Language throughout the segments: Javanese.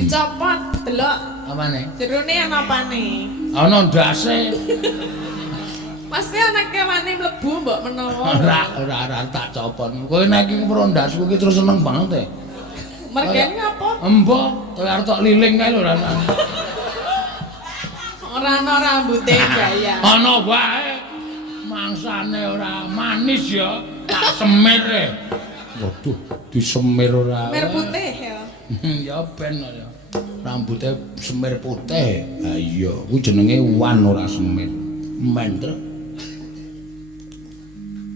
Dicopot, delok. Apane? Jerone ana apane? Ana ndase. Mesti ana kewane mlebu mbok menawa. Ora tak copot. Kowe nek iki prondasku iki terus seneng banget e. Mergane apa? Embo, kowe arep tok liling kae lho ora. Ora ana rambuté gaya. Ana wae. Mangsane ora manis ya. Tak semir e. Waduh, disemir ora. Semir putih ya. Ya ben ya. Rambutnya semir putih. Ha iya, kuwi jenenge wan ora semir. Mendel.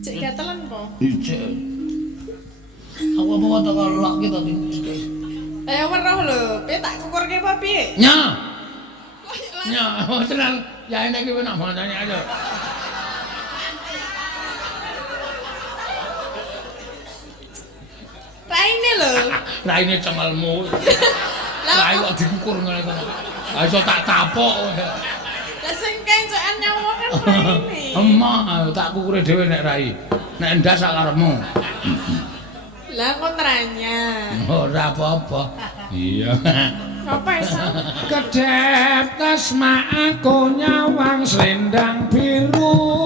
Cek gatelan po. Ijek. Aku apa tak lak ki tadi. Weruh lho, piye tak kukurke apa piye? Nya. Nya, tenang. Ya ini ki nak mandane aja. Raine lho. Raine cengelmu. Lah kok dikukur ngene to. Ha iso tak tapok. Lah sing kencekan nyawa kan raine. Emah, tak kukure dhewe nek rai. Nek ndas sak karepmu. Lah kontranya. Ora apa-apa. Iya. Apa iso? Kedep tasma aku nyawang selendang biru.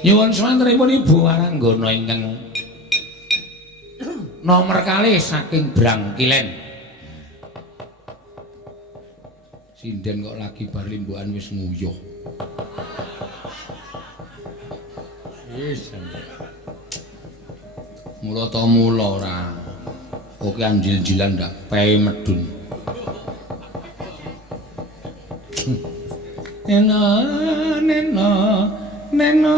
Nyuwun swantenipun Ibu Waranggana ingkang nomor kalih saking Brangkilen. Sinden kok lagi bar limbukan wis nguyuh. Wis. Mula ta mula ora. Oke anjil-jilan ndak pei medun. Neno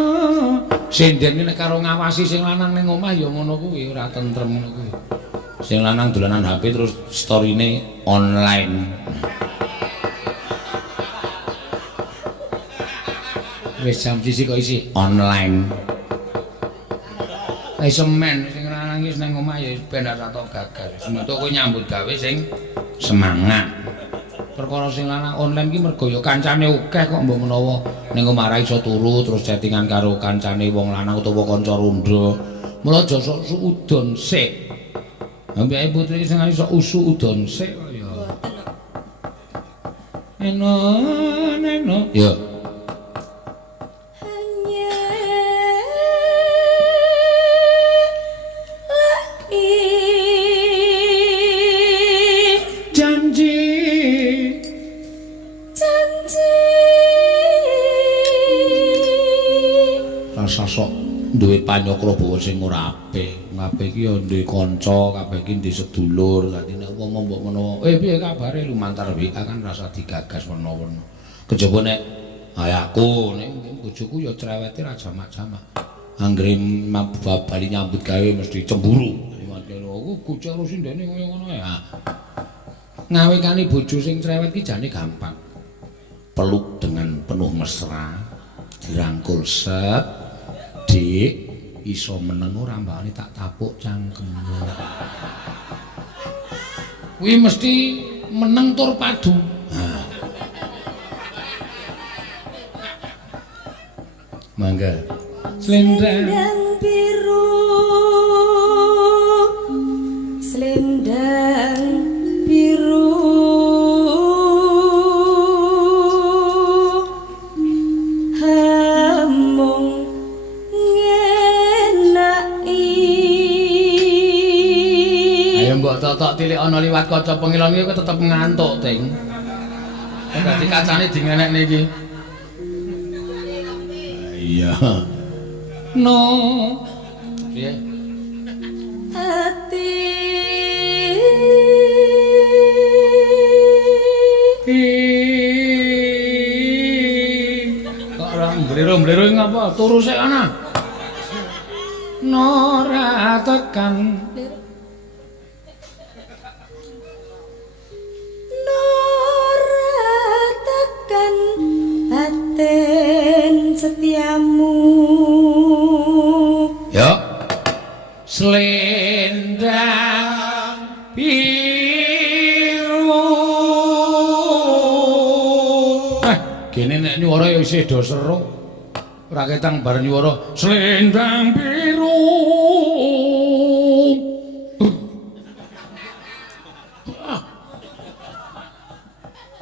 sinden iki nek karo ngawasi sing lanang ning omah ya ngono kuwi ora tentrem ngono kuwi. Sing lanang dolanan HP terus storine online. Wis jam siji kok isi online. Semen sing lanang iki ning omah ya ben ora tau gagal. Semono kowe nyambut gawe sing semangat. Perkara sing lanang online ki mergo ya kancane akeh kok mbok menawa ning omah ra iso turu terus chattingan karo kancane wong lanang utawa kanca rundha. Mula aja sok udon sik. Ambek putri sing iso usu udon sik kok ya. Eno. Ya. Sosok duwe panyokrobawa sing ora apik. Kabeh iki ya duwe kanca, kabeh iki duwe sedulur. Dadi nek wong mbok menawa, piye kabare lumantar WA kan rasa digagas menawa. Kejaba nek aku nek bojoku ya cerewete ra jamak-jamak. Anggere bali nyambut gawe mesti cemburu. Aku kucek karo sindene kaya ngono ya. Ngawekani bojo sing cerewet ki jane gampang. Peluk dengan penuh mesra, dirangkul set. Dik, iso meneng ora mbakane tak tapuk cangkemmu. Kuwi mesti meneng tur padu. Nah. Mangga. Selendang biru. Selendang biru. Tok tilik ana liwat kaca pengilon iki tetep ngantuk, Ting. Dadi kacane dingenekne iki. Iya. No. Piye? Ati Blero-blero ngapa? Turu sik ana. Nora tekan. Nora tekan batin setiamu. Ya. Slendang biru. Kene nek nyuwara ya isih do seru. Ora ketang bar nyuwara slendang biru.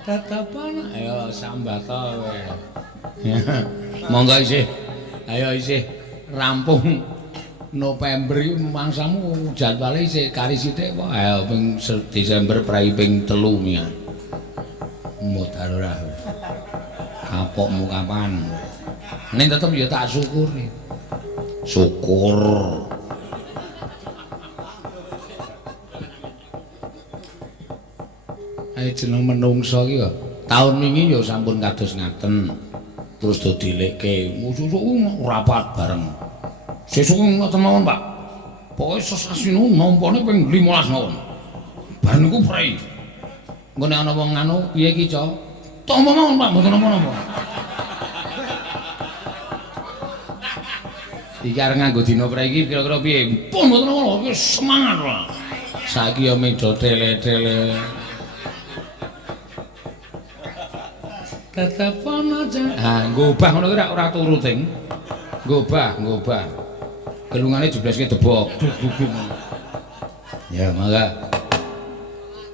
Tatapan ayo sambata kowe. Monggo isih. Ayo isih rampung November iki mangsamu jadwale isih kari sithik kok. Ayo ping Desember prai ping 3 mian. Modal ora. Kapokmu kapan? Ning tetep ya tak syukuri. Syukur. Ae jeneng menungsa iki ya. Taun wingi ya sampun kados ngaten. Terus do dilekke, susuk rapat bareng. Sesuk ngoten mawon, Pak. Pokoke sesasino nampane ping 15 mawon. Bar niku prei. Engko nek ana wong anu, piye iki, Cok? Tampa mawon, Pak, mboten napa-napa. Iki arep nganggo dina prei iki kira-kira piye? Pun mboten napa-napa, wis semangat, Pak. Saiki ya medo tele-tele. Tatapan aja. Ah, ngobah ngono kuwi ora turu, Ting. Ngobah. Gelungane jebleske debok. Ya, mangga.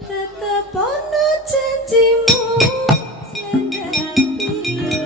Tatapan janjimu selendang biru.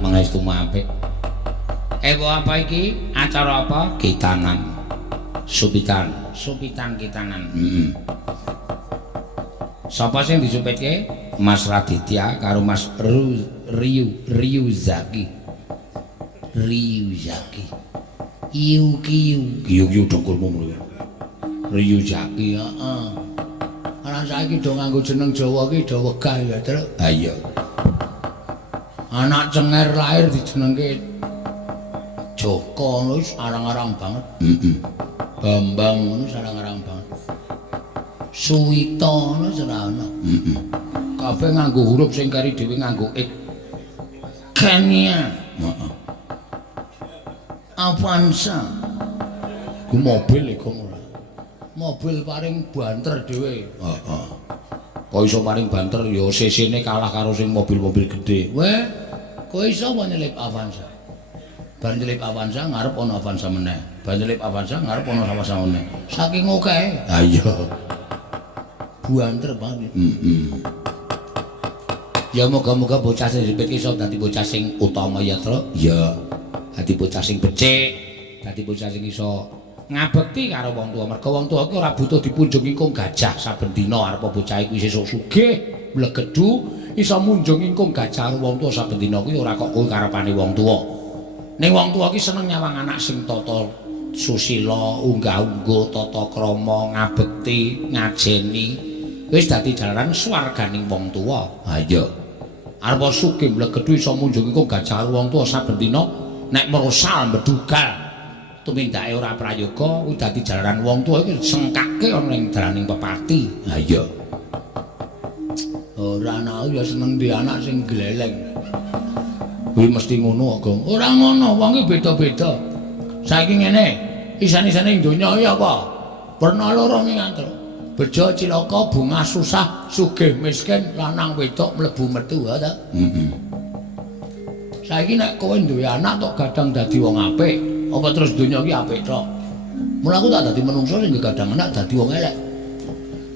Mangestu apik. Apa iki? Acara apa? Kitanan. Supitan kitanan. Sapa sing disupitke? Mas Raditya karo Mas Riyu Zaki. Iu dengkulmu ngono. Riyu Zaki, heeh. Ana saiki do nganggo jeneng Jawa ki do wegah ya, Tru. Ha iya. Anak cenger lahir dijenengke Joko ngono wis arang-arang banget. Bambang ngono arang-arang banget. Suwita ngono ora ana. Kabeh nganggo huruf sing kari dhewe nganggo ik. Kania. Heeh. Avanza. Ku mobil iku ora. Mobil paring banter dhewe. Heeh. Kok iso paring banter ya CC-ne kalah karo sing mobil-mobil gede. Weh, kok iso apa nyelip Avanza? Bar nyelip Avanza ngarep ana Avanza meneh. Bar nyelip Avanza ngarep ana Avanza meneh. Saking akeh. Ha iya. Banter banget. Ya moga-moga bocah sing dipit iso dadi bocah sing utama ya, Tru. Ya. Dadi bocah sing becik, dadi bocah sing iso ngabekti karo wong tuwa. Mergo wong tuwa ki ora butuh dipunjung ingkung gajah saben dina arep bocah iku sesuk sugih, mlegedhu, iso munjung ingkung gajah karo wong tuwa saben dina kuwi ora kok kuwi karepane wong tuwa. Ning wong tuwa ki seneng nyawang anak sing tata susila, unggah-ungguh, tata krama, ngabekti, ngajeni. Wis dadi jalaran swarganing wong tuwa. Ha iya. Arep sugih mlegedhu iso munjung ingkung gajah karo wong tuwa saben dina, nek merosal mbedugal. Tumindake ora prayoga kuwi dadi jalaran wong tuwa iki sengkake ana ning dalaning pepati. Ha iya. Ora ana ya seneng di anak sing gleleng. Kuwi mesti ngono kok. Ora ngono, wong iki beda-beda. Saiki ngene, isan-isane ing donya iki apa? Werna loro ngantel. Bejo cilaka, bungah susah, sugih miskin, lanang wedok mlebu metu ha ta? Saiki nek kowe duwe anak tok gadang dadi wong apik. Apa terus donya iki apik tok? Mula aku tak dadi menungso sing gadang anak dadi wong elek.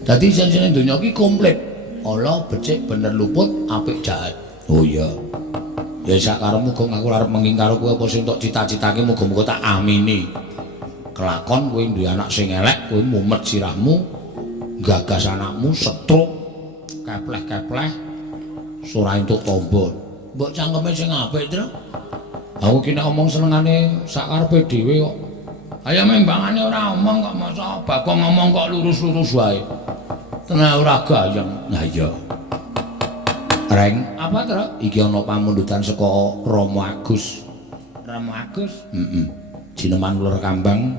Dadi isen-isene donya iki komplit. Ala, becik, bener luput, apik jahat. Oh iya. Ya sakarepmu muga aku arep menging karo kowe apa sing tok cita-citake muga-muga tak amini. Kelakon kowe duwe anak sing elek, kowe mumet sirahmu, gagas anakmu setruk, kepleh-kepleh, ora entuk tombo. Mbok cangkeme sing apik, Tru. Aku ki nek omong senengane sakarepe dhewe kok. Ayo membangane ora omong kok masa Bagong ngomong kok lurus-lurus wae. Tenan ora gayeng. Lah iya. Reng, apa Tru? Iki ana pamundutan saka Rama Agus. Rama Agus? Heeh. Jineman Lur Kambang.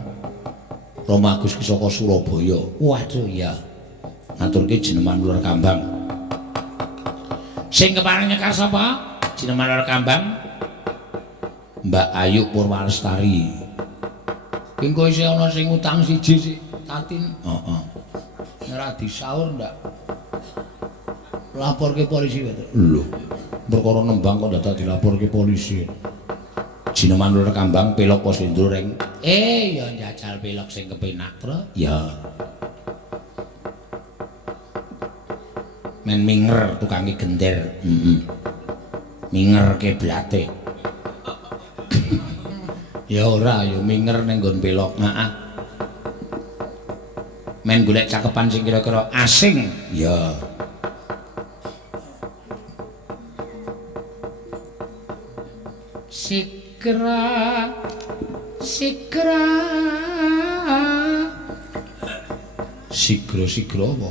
Rama Agus ki saka Surabaya. Waduh ya. Ngaturke jineman Lur Kambang. Sing kepareng nyekar sapa? Jineman Lur Kambang. Mbak Ayu Purwalestari. Engko isih ana sing utang siji sik, Tatin. Heeh. Ora disaur ndak? Laporke polisi wae. Lho. Perkara nembang kok dadak dilaporke polisi. Jineman Lur Kambang pelok Posendro Reng. Ya njajal pelok sing kepenak, Tru. Ya. Men minger tukange gender. Heeh. Minger keblate. Ya ora, ya minger ning nggon pelok. Heeh. Men golek cakepan sing kira-kira asing. Ya. Sikra Sigra apa?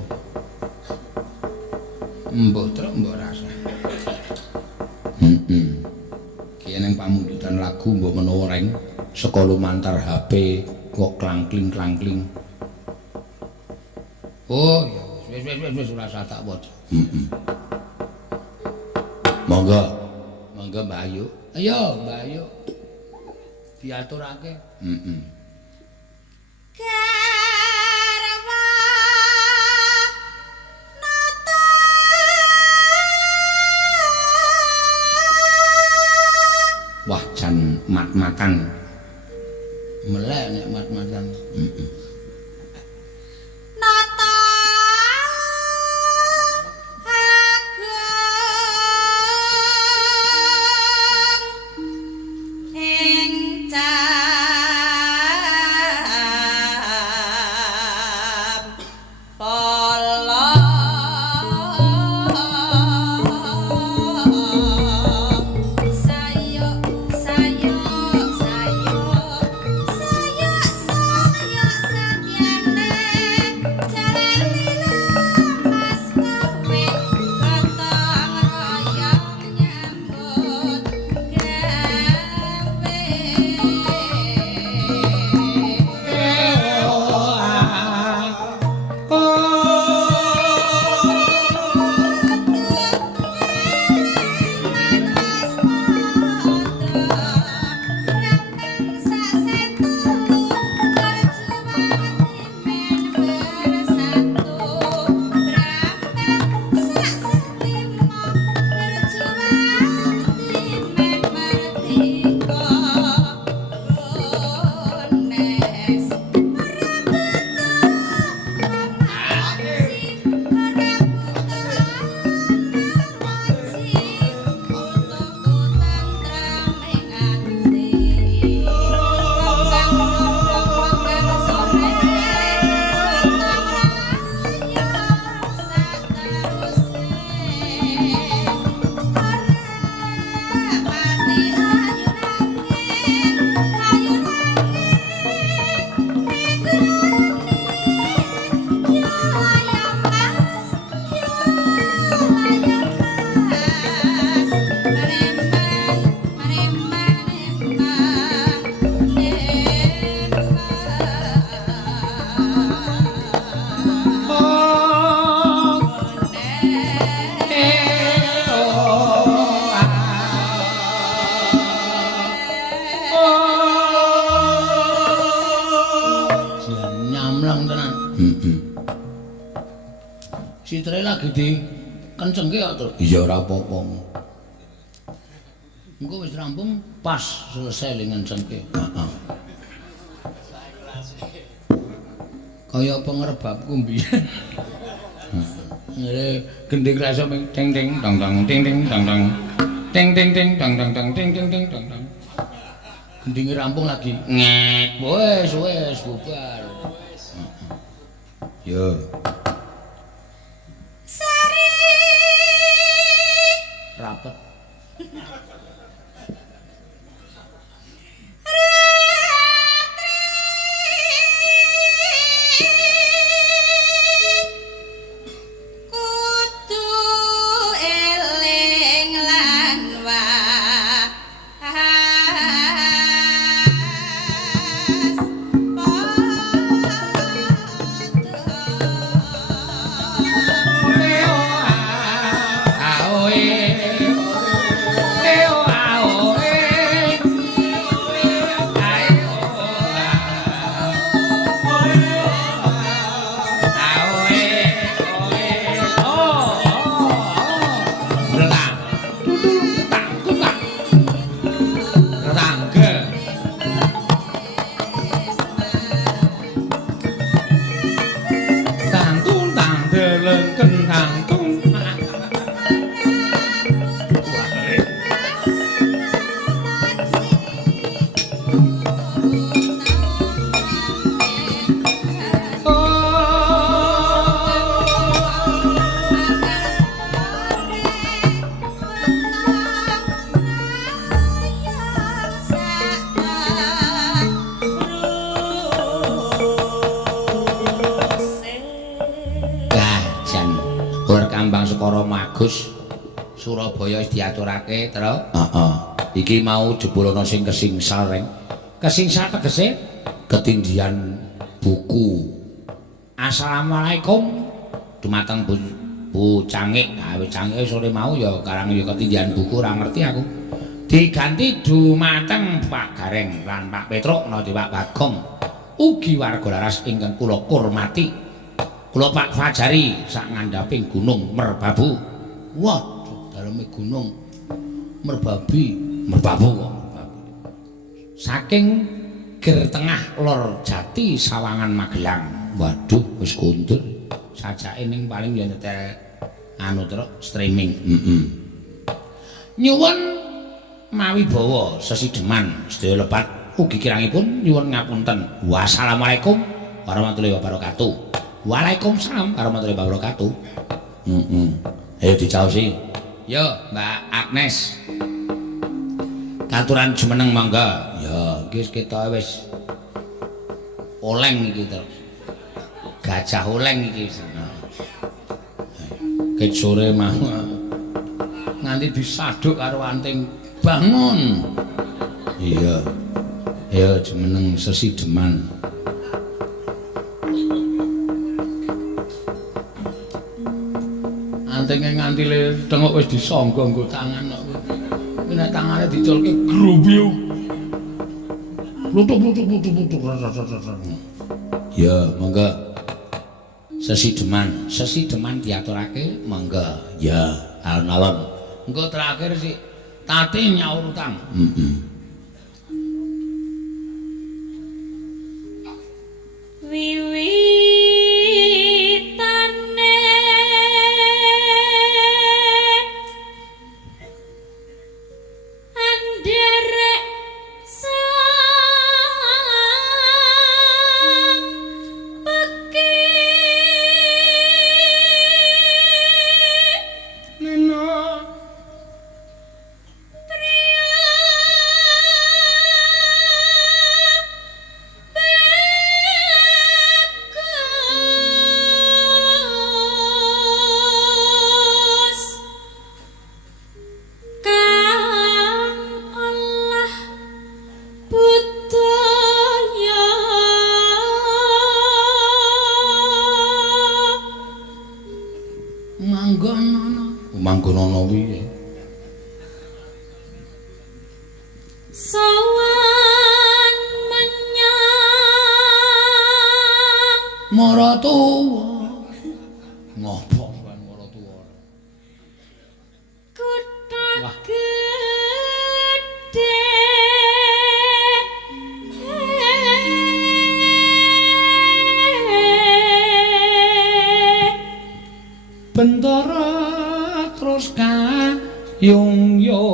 Mbok Tru mbok rasa. Ki ning pamundutan lagu mbok menawa Reng saka lumantar HP kok klangkling. Oh, ya wis ora usah tak waca. Monggo Mbak Ayu. Ayo Mbak Ayu. Diaturake. Wah jan mat-matan. Melek nek mat-matan. Nata agung ing jam pala Citre lagi di kencengke kok, Tru. Iya ora apa-apa. Engko wis rampung pas selesai le ngencengke. Heeh. Kaya pengerebabku mbiyen. Ngene gending rasa ting ting tang tang ting ting tang tang. Ting ting ting dang dang dang ting ting ting dang dang. Gendinge rampung lagi. Ngek. Wes bubar. Yo. Sari. Rapet. Surabaya wis diaturake, Tru. Heeh. Iki mau jebul ana sing kesingsal reng. Kesingsal tegese ketindihan buku. Assalamualaikum dumateng Bu Cangik. Nah, wis Cangik sore mau ya karang ya ketindihan buku ora ngerti aku. Diganti dumateng Pak Gareng lan Pak Petruk nadi Pak Bagong. Ugi warga laras ingkang kula kurmati. Kula Pak Fajari sak ngandhaping Gunung Merbabu. Wah, daleme gunung merbabu saking ger tengah lor Jati Sawangan Magelang. Waduh wis kondur sajake ning paling ya nyetel anu truk streaming. Nyuwun mawi bawa sesideman sedaya lepat ugi kirangipun nyuwun ngapunten. Wassalamualaikum warahmatullahi wabarakatuh. Waalaikumsalam warahmatullahi wabarakatuh. Ayo dicaosi. Yo, Mbak Agnes. Katuran jumeneng mangga. Ya, iki kita wis oleng iki to. Gajah oleng iki. Ket sore mau nganti disaduk karo anting bangun. Iya. Ya jumeneng sesideman. Antinge nganti le tengok wis disangga nggo tangan kok. Nek tangane diculke grumbiu. Plutuk. Ya, monggo. Sesideman diaturake, monggo. Ya, alon-alon. Engko terakhir sik Tati nyaur utang. Manggono piye? Sawan menyang Maratuwa. Ngopo kan Maratuwa? Kutha gedhe. Bendara terus kan yung yo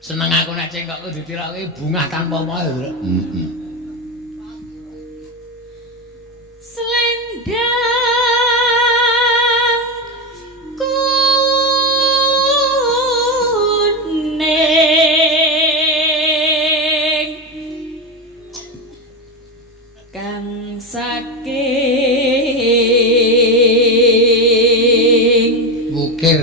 seneng aku nek cengkokku ditirake bungah tanpa moe. Selendang kuning kang saking Wukir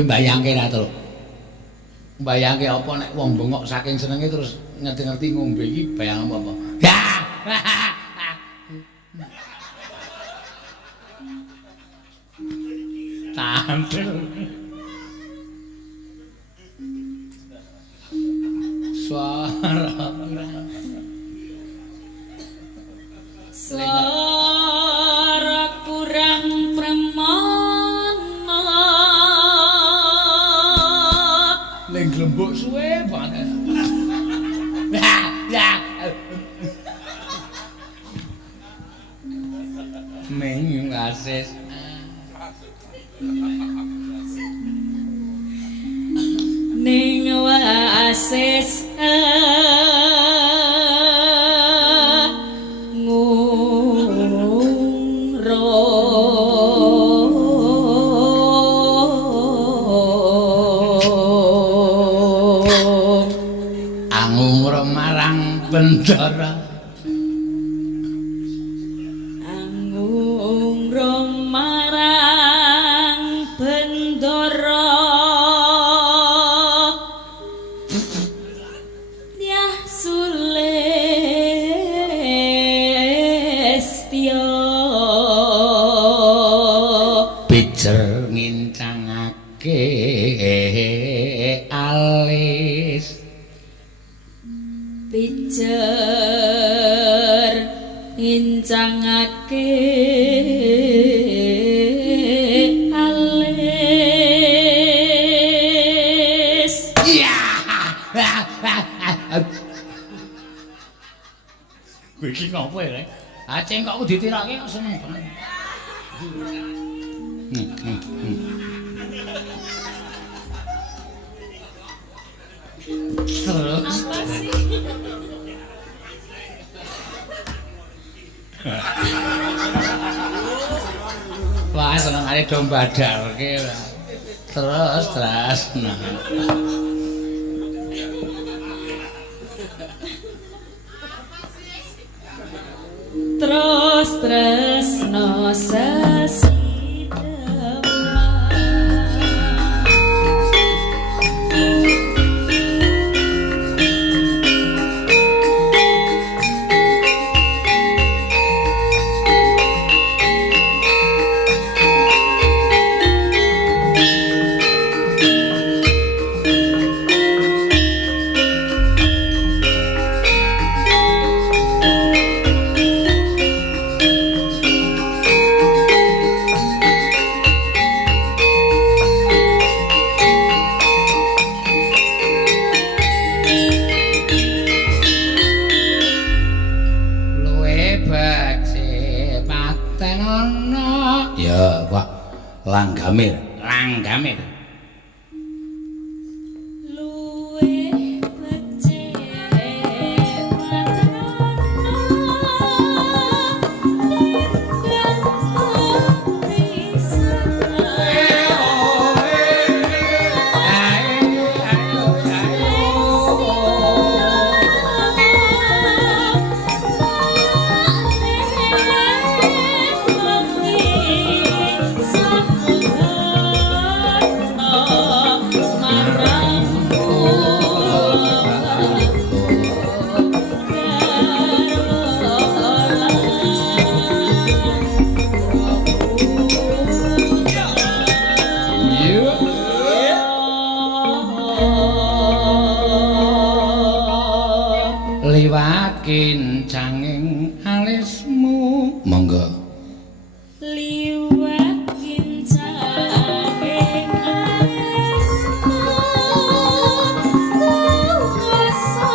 bayangke ra to. Bayangke apa nek wong bengok saking senenge terus ngerti-ngerti ngombe iki bayang apa? Ya. Tampil. Suara kurang premana ning glembuk suwe banget. Ya. Meng asis. Ning wasis Bendara Angung romarang bendara Yah Sulistya pijer ngincangake alis pijer incangake alis iya kowe iki ngopo ya aceng kok ditirake kok seneng banget terus apa sih wah senengane domba darke terus nah terus no sesi Langgamir luwih becik liwat kincanging alismu. Monggo. Liwat kincanging alismu kuwasa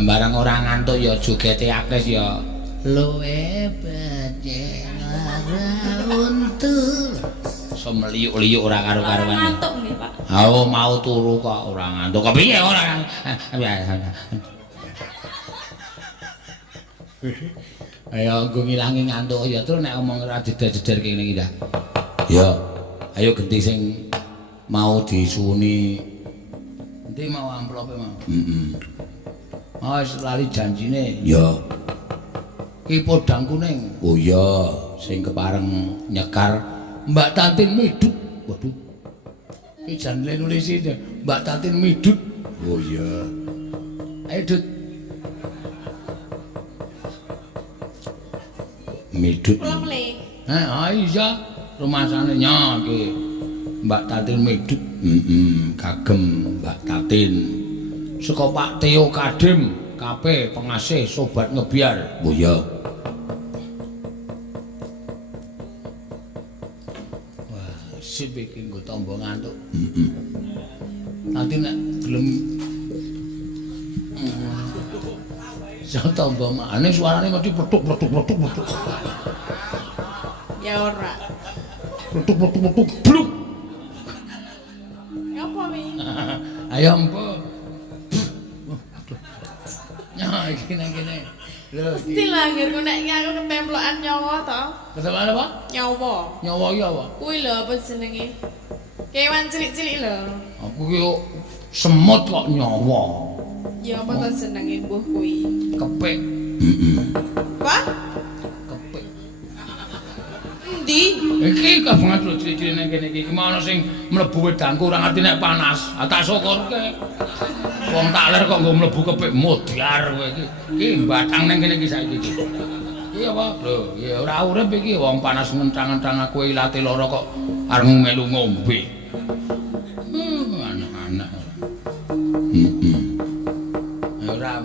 Bareng ora ngantuk ya jogete akeh ya. Luwe becik lara untu. So meliuk-liuk ora karo-karuan. Ngantuk nggih, Pak. Oh, mau turu kok ora ngantuk. Kok piye ora? Ayo nggo ngilangi ngantuk ya terus nek omong ora jeder-jeder kene iki dah. Ya. Ayo genti sing mau disuwuni. Endi mau amplope mau? Heeh. Wis lali janjine. Ya. Ki podang kuning. Oh iya, sing kepareng nyekar Mbak Tatin midut. Waduh. Ki janle nulis iki Mbak Tatin midut. Oh iya. Ayo Dut. Midut. Pulang mele. Iya. Rumasane nyake. Mbak Tatin midut. Kagem Mbak Tatin. Saka Pak Teo Kadim, KP pengasih sobat ngebiar. Oh iya. Wah, sip iki nggo tamba ngantuk. Nanti nek gelem ya tamba makane suarane mesti pletuk. Ya ora. Pletuk bluk. Ngapa wi? Ayo empo. Ya iki nang kene. Lho iki. Mesti lah ngger nek aku kepemplokan nyawa to. Ketemu apa? Nyawa. Nyawa iki apa? Kuwi lho apa jenenge? Kewan cilik-cilik lho. Aku ki semut kok nyawa. Ya apa to jenenge mbuh kuwi? Kepik. Apa? Kepik. Endi? Iki kabanget lho cilik-cilik nang kene iki. Mau ana sing mlebu wedangku ora ngerti nek panas. Tak syukurke. Wong tak ler kok nggo mlebu kepik modiar kowe iki. Iki batang nang kene iki saiki iki. Iki apa? Lho, ya ora urip iki wong panas ngencang-encang aku ilate lara kok arep melu ngombe. Anak-anak. Ya ora.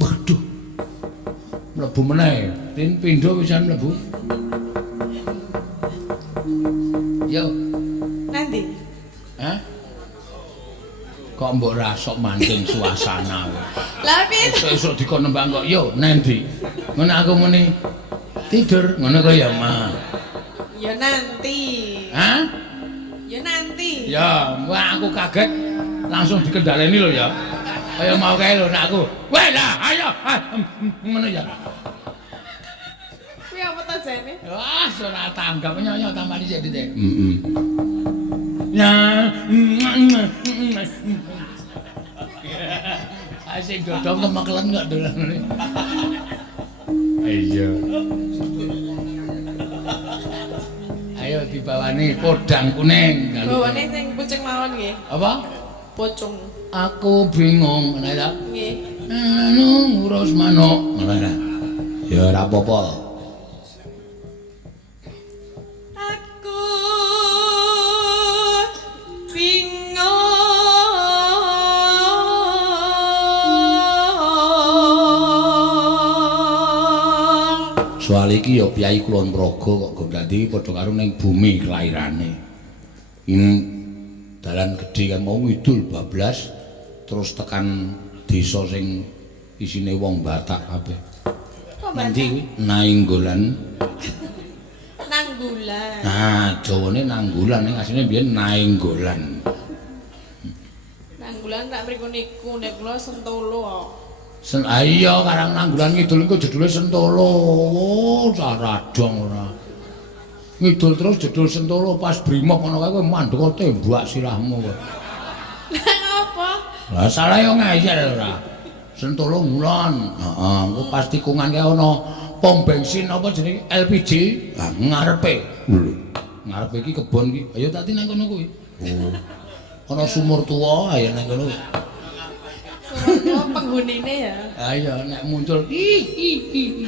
Waduh. Mlebu meneh. Tin pindho pisan mlebu. Yo. Nanti. Hah? Kok mbok rasok mancing suasana kowe. Lah piye? Esuk dikon nembang kok yo nendi. Ngono aku muni tidur ngono kok ya, Ma. Ya nanti. Hah? Ya nanti. Ya, wah aku kaget langsung dikendaleni lho ya. Kaya mau kae lho nek aku. Weh lah, ayo. Ngono ya. Kuwi apa to jane? Wah, ora tanggap nyonya tambani sik ditek. Ya. Asik dodong kemekelen kok dolan. Iya. Ayo dibawani podang kuning. Bawane sing pucung mawon nggih. Apa? Pocung. Aku bingung ngene ta. Nggih. Anu ngurus manuk. Ngono ta. Ya ora apa-apa. Aku bingung. Soal iki ya Kyai Kulon Progo kok dadi padha karo ning bumi kelairane. Ini dalan gedhe kan mau ngidul bablas terus tekan desa sing isine wong Batak kabeh. Nanti kuwi Nainggolan. Nanggulan. Nah, Jawane Nanggulan ning asline biyen Nainggolan. Nanggulan tak mriku niku nek kula Sentolo. Iya Karang Nanggulan ngidul iku jedule Sentolo. Oh, caradong ora. Ngidul terus jedul Sentolo pas brimob ngono kae kowe mandek tembak sirahmu kowe. Lah apa? Lah salah yo ngeyel ora. Sentolo ngulon. Heeh, engko pas tikungan kae ana pom bensin apa jenenge LPG. Lah ngarepe. Lho. Ngarepe iki kebon iki. Ayo tak nang kono kuwi. Oh. Ana sumur tuwa ayo nang kono. Sumur penghunine ya. Ayo nek muncul ih.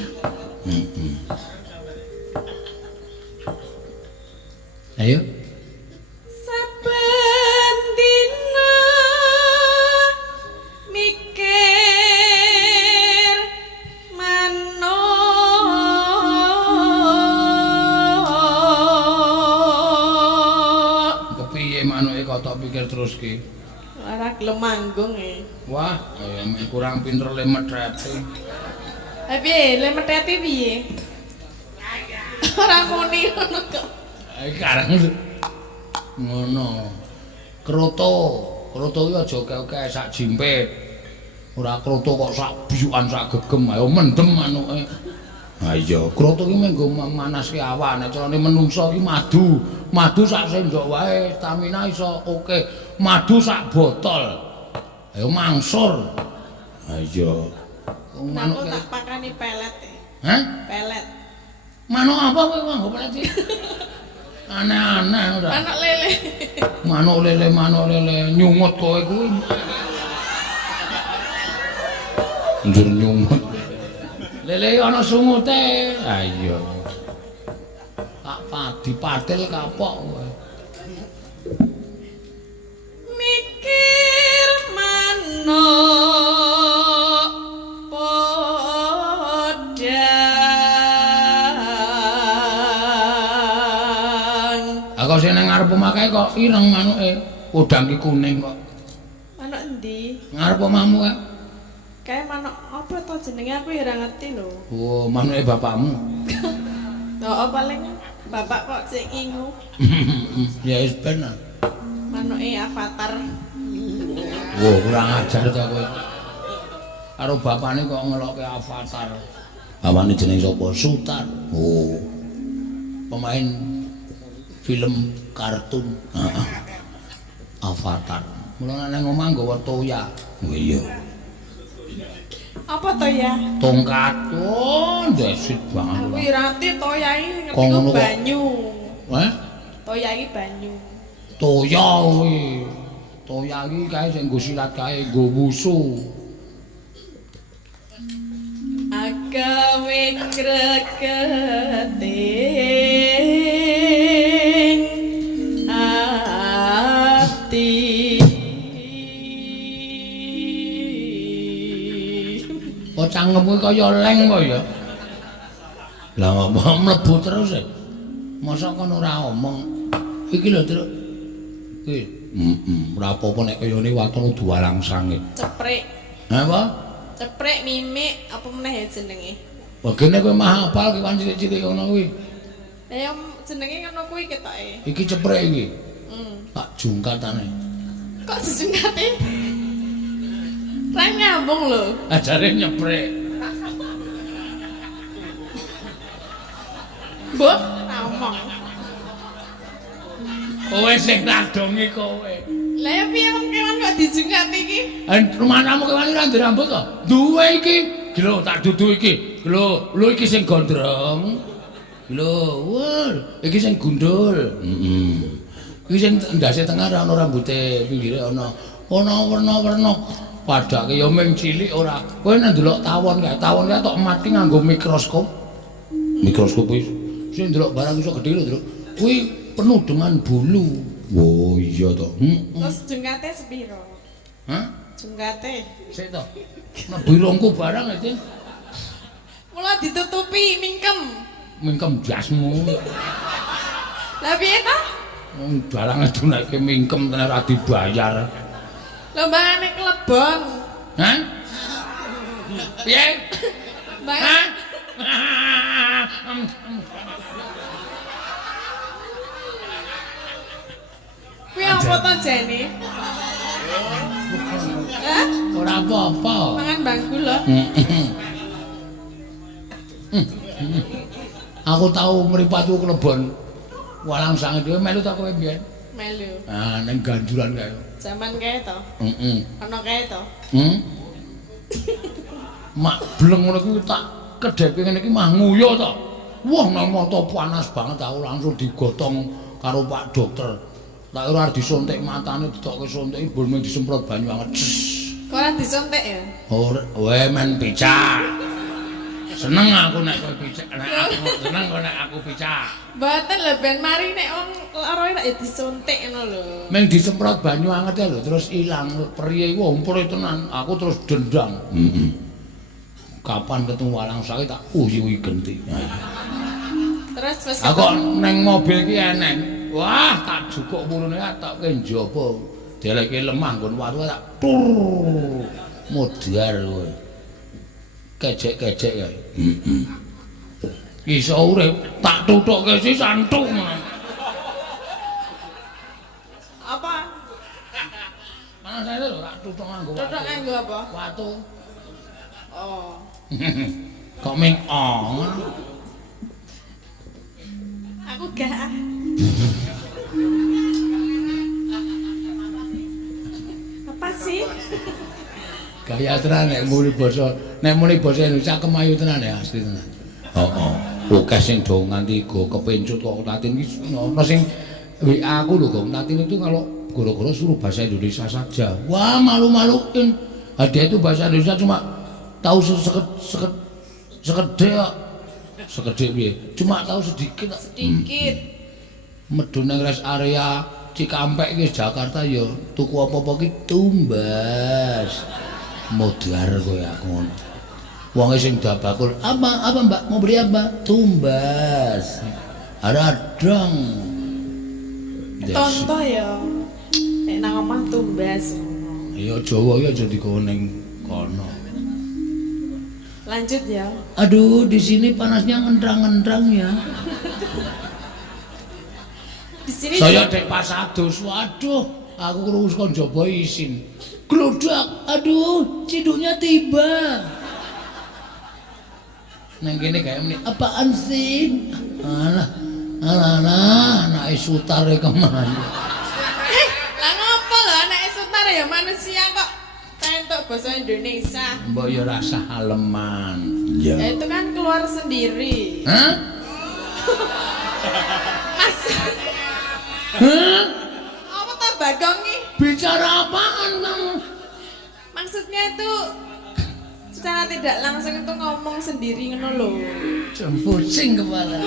Ayo. Saben dina mikir manuk. Kepiye manuke kok tak pikir terus ki? Ora gelem manggung e. Wah, ya kurang pinter le metheti. Lah piye, le metheti piye? Ora muni ngono kok. Iki karang ngono. Kroto ki aja keke sak jimpit. Ora kroto kok sak biyukan sak gegem, ayo mendem manuke. Ha iya, kroto ki menggo manaske awak, nek carane menungso ki madu. Madu sak sendok wae, stamina iso oke. Madu sak botol. Ayo mangsur. Ha iya. Manuk tak pakani pelet e. Hah? Pelet. Manuk apa kowe nganggo pelet iki? Aneh-aneh ora. Manuk lele. Manuk lele nyungut kowe kuwi. Njur nyungut. Lele ana sungute. Ha iya. Tak padi patil kapok kowe. Mikir manuk podang. Kok sing nang ngarep omah kae kok ireng manuke. Podang ki kuning kok. Manuk endi? Ngarep omahmu kae. Kae manuk apa to jenenge aku ya ora ngerti lho. Oh, manuke bapakmu. Oh, paling bapak kok sik ngingu. Ya wis ben. Manuke avatar. Wah, kurang ajar to kowe. Karo bapakne kok ngelokke avatar. Bapakne jeneng sapa? Sutar. Oh. Pemain film kartun. Heeh. Avatar. Mula nang omah nggawa toya. Oh iya. Apa to ya? Tongkat. Oh, ndesit banget. Aku ora ngerti toya iki ngerti Kok ngono kok? banyu. Hah? Toya iki banyu. Toya kuwi. Toya iki kae sing nggo silat kae nggo wusu. Agawe gregeting ati. Kok cangkemmu kaya leng kok ya. Lah ngomong mlebu terus e. Masa kon ora omong. Iki lho, Truk. Iki. Ora apa-apa nek kaya ngene watune dualang sangit. Ceprek. Apa? Ceprek mimik apa meneh ya jenenge? Bagene kowe mah hafal ki kan cilik-cilik ngono kuwi. Lah ya jenenge ngono kuwi ketoke. Iki ceprek iki. Tak jungkatane. Kok sejengkate? Ra nyambung lho. Ajare nyeprek. Mbok ngomong. Kowe sing nadongi kowe. Lah ya piye wong kewan kok dijungkat iki? Rumahmu kewan ora ndek rambut kok. Duwe iki. Lho tak dudu iki. Lho iki sing gondrong. Lho, wah, iki sing gundul. Iki sing ndase tengah ora ana rambuté, pinggire ana werna-werna. Padake ya mung cilik ora. Kowe nek ndelok tawon kae, tawon kae tok mati nganggo mikroskop. Mikroskop kuwi sing ndelok barang iso gedhe lho, Truk. Kuwi penuh dengan bulu. Oh iya to. Terus jungkate sepiro? Hah? Jungkate. Sik to. Nebirongku barang iki. Mula ditutupi mingkem. Mingkem jasmu. Lah piye to? Wong barang dunake mingkem tenan ora dibayar. Lombane klebon. Hah? Piye? Mbak. Hah? Kuwi apa to jane? Hah? Ora apa-apa. Mangan bangku lho. Aku tahu mripatku klebon. Walang sange dhewe melu ta kowe mbiyen? Melu. Ah, ning ganjuran kae. Zaman kae to. Heeh. Ana kae to. Mak bleng ngono kuwi tak kedhepe ngene iki mah nguyu to. Wah, nang mata panas banget aku langsung digotong karo Pak Dokter. Tak ora disuntik matane ditokke suntik mbon disemprot banyu anget. Kok ora disuntik ya? Ora, wae men picak. Seneng aku nek kowe picak, nek aku seneng kok nek aku picak. Mboten lho ben mari nek wong lara nek ya disuntik ngono lho. Meng disemprot banyu anget ya lho terus ilang priye iku ompure tenan. Aku terus dendam. Kapan ketemu walang sawi tak uyi genti. Terus wis Aku neng mobil ki eneng. Wah, tak jukuk mulune tak ke njaba. Deleke lemah nggon watu tak tur. Modar kowe. Kejek-kejek kae. Iso urip tak tutukke si santung. Apa? Mana saya lho tak tutuk nganggo watu. Tutuk nganggo apa? Watu. Oh. Kok ming ong. Aku gak. Apa sih? Gaya tenan nek muni basa Indonesia kemayu tenan ya asli tenan. Heeh. Oke sing do nganti go kepencut kok Tatin iki ono sing WA aku lho Gong Tatin itu kalau goro-goro suruh bahasa Indonesia saja. Wah, malu-maluin. Dia itu bahasa Indonesia cuma tahu sekedhik. Sekedhik piye? Cuma tahu sedikit. Sedikit. Medun nang rest area Cikampek iki Jakarta ya tuku apa-apa ki tumbas. Modar kowe aku ngono. Wong sing dabakul, apa Mbak? Mau beli apa? Tumbas. Radang. Contoh ya. Nek nang omah tumbas. Ya Jawa ya aja digawa ning kono. Lanjut ya. Aduh, di sini panasnya ngendrang-ngendrang ya. Di sini Saya dek pasadus. Waduh, aku krungu kon njaba isin. Glodak. Aduh, ciduknya tiba. Neng kene kayak meni apaan sih? Alah, anake sutare kemana? lah ngopo lho anake sutar ya manusia kok tentuk bahasa Indonesia. Mbok ya rasa haleman. Ya itu kan keluar sendiri. Hah? Mas. Hah? Apa ta Bagong nih? Bicara apaan kamu? Maksudnya itu secara tidak langsung itu ngomong sendiri ngono lho. Pusing kepala.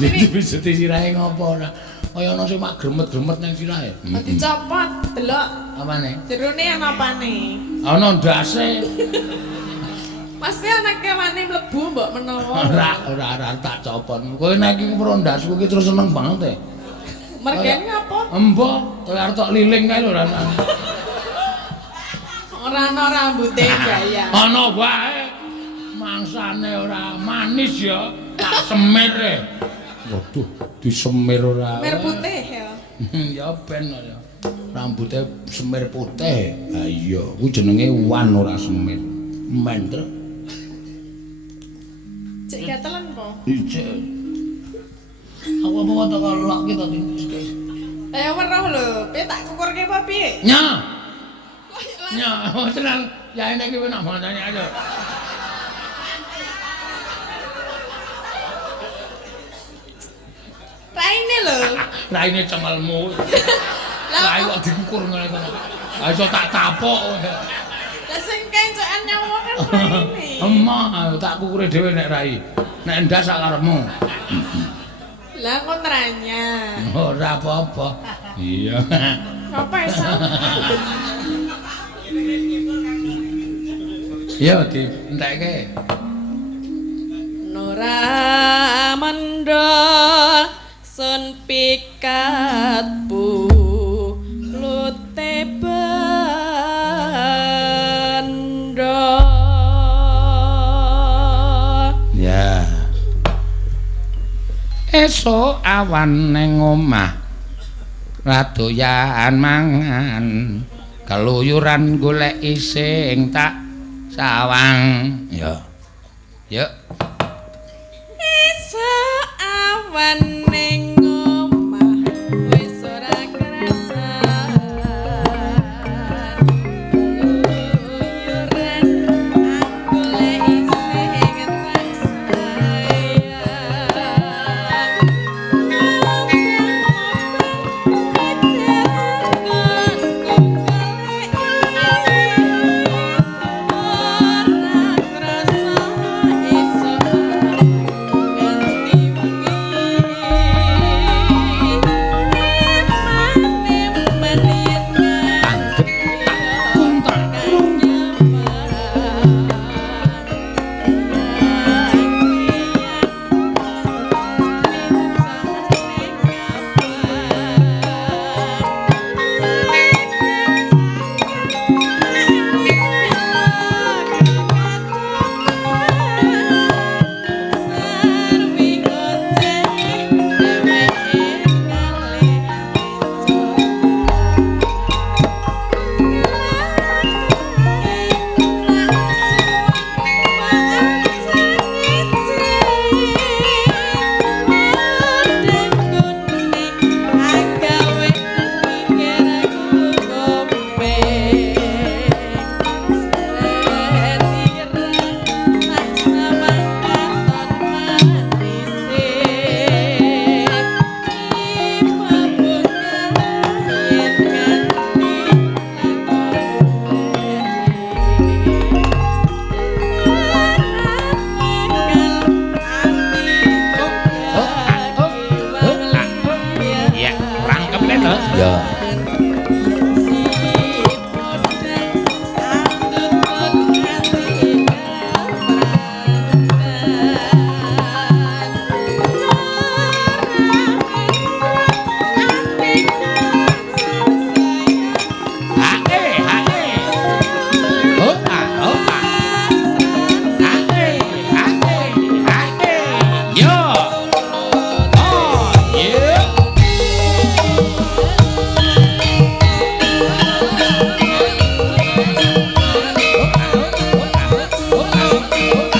Jadi bisa disirahe ngopo ora? Kaya ana sing mak gremet-gremet nang sirahe. Dicopot, delok. Apane? Jerone ana apane? Ana ndase. Pasti anak kewane mlebu mbok menawa. Ora tak copot. Kowe nek iki prondasku iki terus seneng banget e. Mergane apa? Embok, kowe arep tok liling kae lho rasane. Ora ana rambuté gaya. Ana wae. Mangsane ora manis ya, tak semir e. Waduh, disemir ora. Mer putih ya. Ya ben ya. Rambutnya semir putih. Ha iya, kuwi jenenge wan ora semir. Mendel. Cek gatelan po. Ijek. Aku apa tak lak ki tadi. Weruh lho, piye tak kukurke apa piye? Nya. Nya, tenang. Ya ini ki nak mandane aja. Raine lho. Raine cengelmu. Lah kok dikukur ngene to. Ha iso tak tapok. Lah sing kencokan nyawa kan raine. Emah, tak kukure dhewe nek rai. Nek ndas sak karepmu. Lah kon ranya. Ora apa-apa. Iya. Apa iso? Iya dientekke. Nora manda sun pikatku lute banda. Ya. Esuk awan ning omah. Radoyan mangan. Keluyuran goleki sing tak sawang. Ya. Yuk. Esuk awan ning omah wis ora kerasan. Keluyuran goleki sing tak sayang. Ayo.